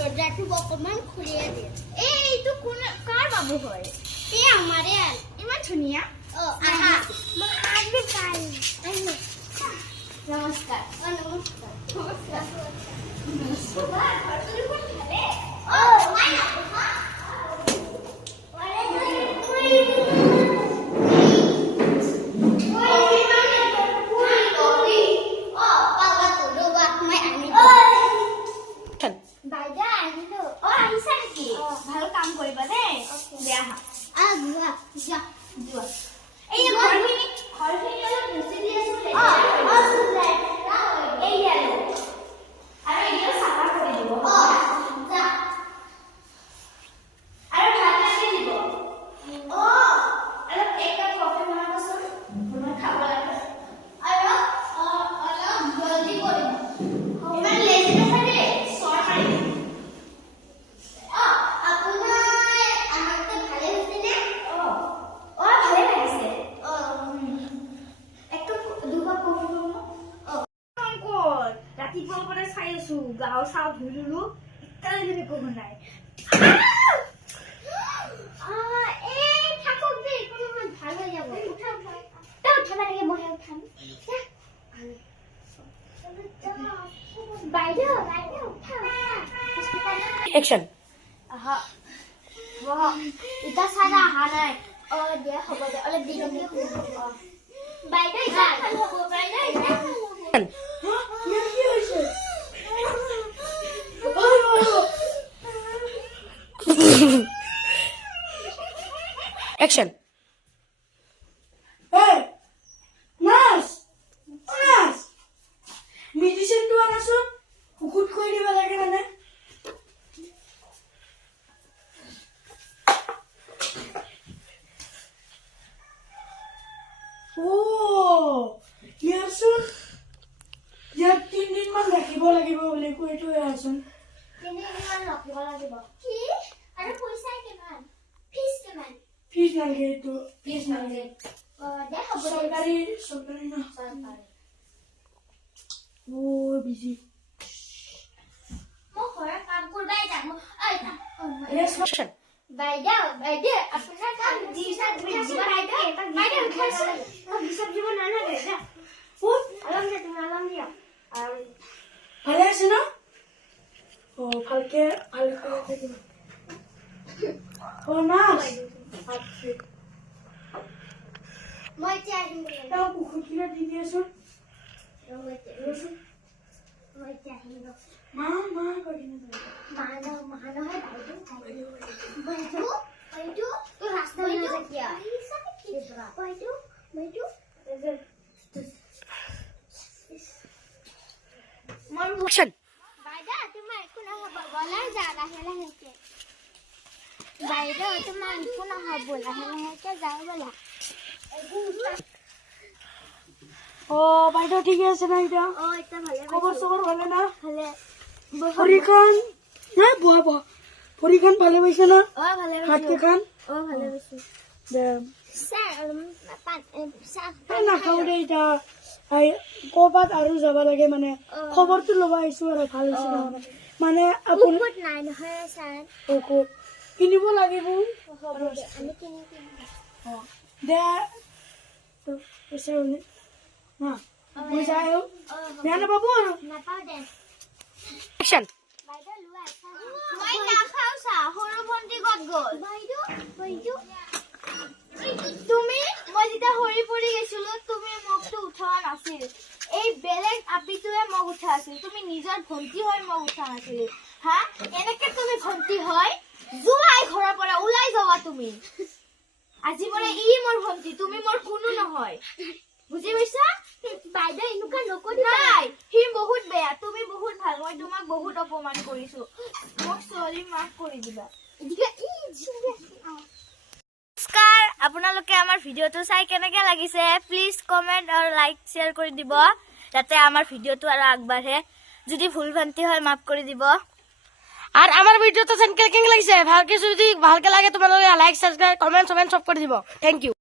দৰজাটো অকমান খুলিয়ে দে এইটো কোন কাৰ বাবু হয় এই আমাৰে ইমান ধুনীয়া আহা মই আজি কাল নমস্কাৰ নমস্কাৰ তোমাৰ ঘৰটো দেখোন ভালে মাই বাইদেউ আহিলো আহিছা নেকি ভাল কাম কৰিবা দেই বেয়া যোৱা যোৱা এই ঘৰখিনি অলপ মুচি দিয়াচোন এই আৰু এইটো চাফা কৰি দিব আৰু ভাত ৰান্ধি দিব অলপ এক কাপ কফি বনাবচোন মই খাব লাগে আৰু অলপ জলদি কৰিবা ইমান লেজি নাথাকে চৰ মাৰি আপোনাৰ আহাৰটো ভালে হৈছেনে ভালে লাগিছে একটু দুবাৰ কফি বনাব ৰাতিপুৱাৰ পৰা চাই আছো গাঁৱৰ চাউ ধুই ললো এতিয়ালৈকে একো হোৱা নাই থাকক দেই কোনো ভাল হৈ যাব উঠাব লাগে মই উঠাম বাইদেউ বাইদেউ উঠাম Action. ইটা চাৰা অহা নাই দিয়া হ'ব দে অলপ দেৰি বাইদেউ ইটা ভাল হ'ব বাইদেউ ইটা ভাল হ'ব Action. Hey! Nurse! Nurse! Medicine to anasun? Ukut koi di balage mana? Oh! Yasun? Ya 3 din man rakhibo lagibo bole koi to yasun. তিনিদিনমান ৰখিব লাগিব কি আৰু পইচা কিমান ফিজ কিমান Fees nalge to. প্লিজ নালাগে দে হ'ব দে Sorkari na. Oh, busy. মই ঘৰত কাম কৰিবাই যাম Yes, Action. বাইদেউ বাইদেউ আপোনাৰ কাম দিছা বাইদেউ উঠাইছে বিচব দিব নালাগে যা What? আলাম দিয়া তুমি আলাম দিয়া ভালে আছে ন ও ভালকে থাকিব ও নাচ মই এতিয়া আহিম বুলি তাও পুখুৰীত দি দিয়াচোন মই এতিয়া আহিম মা কৰি কিনে মা নহয় বাইদেউ বাইদেউ বাইদেউ তোৰ ৰাস্তা নাযায় কিয় বাইদেউ বাইদেউ Action. বাইদেউ তোমাৰ একো নহ'ব বলাই যা লাহে লাহেকে বাইদেউ তোমাৰ একো নহ'ব লাহে লাহেকে যাই বলা ও বাইদেউ ঠিকে আছে না এটা এতিয়া ভালে খবৰ চবৰ ভালে না ভালে ভৰিখন নাই বহা ভৰিখন ভালে পাইছে না ভালে হাতকেইখন ভালে পাইছো দে ছাৰ চাহ নাখাওঁ দে এতিয়া ক'ৰবাত আৰু যাব লাগে মানে খবৰটো ল'ব আহিছো আৰু ভাল হৈছে না মানে আপুনি ঔষধ নাই নহয় ছাৰ ঔষধ কিনিব লাগিব হ'ব দে আমি কিনি দে পইচা হা মই যাই আহোঁ বেয়া নাপাব আৰু নাপাওঁ দে Action. বাইদেউ লোৱা মই নাখাওঁ চাহ সৰু ভণ্টি ক'ত গ'ল বাইদেউ বাইদেউ তুমি মই যেতিয়া হৰি পৰি গৈছিলো তুমি মোকতো উঠোৱা নাছিল এই বেলেগ আপিটোৱে মোক উঠা আছিল তুমি নিজৰ ভণ্টি হৈ মোক উঠা নাছিল হা এনেকে তুমি ভণ্টি হয় যোৱাই ঘৰৰ পৰা ওলাই যাবা তুমি আজি পৰা ই মোৰ ভণ্টি তুমি মোৰ কোনো নহয় বুজি পাইছা বাইদেউ এনেকুৱা নকৰিবা নাই সি বহুত বেয়া তুমি বহুত ভাল মই তোমাক বহুত অপমান কৰিছো মোক চৰি মাফ কৰি দিবা নমস্কাৰ আপোনালোকে আমাৰ ভিডিঅ'টো চাই কেনেকৈ লাগিছে প্লিজ কমেণ্ট আৰু লাইক শ্বেয়াৰ কৰি দিব যাতে আমাৰ ভিডিঅ'টো আৰু আগবাঢ়ে যদি ভুল ভ্ৰান্তি হয় মাফ কৰি দিব আর আমার ভিডিওটা কেমন লাগছে ভালকে যদি ভালকে লাগে তোমালোকে লাইক সাবস্ক্রাইব কমেন্ট সব করে দিব থ্যাংক ইউ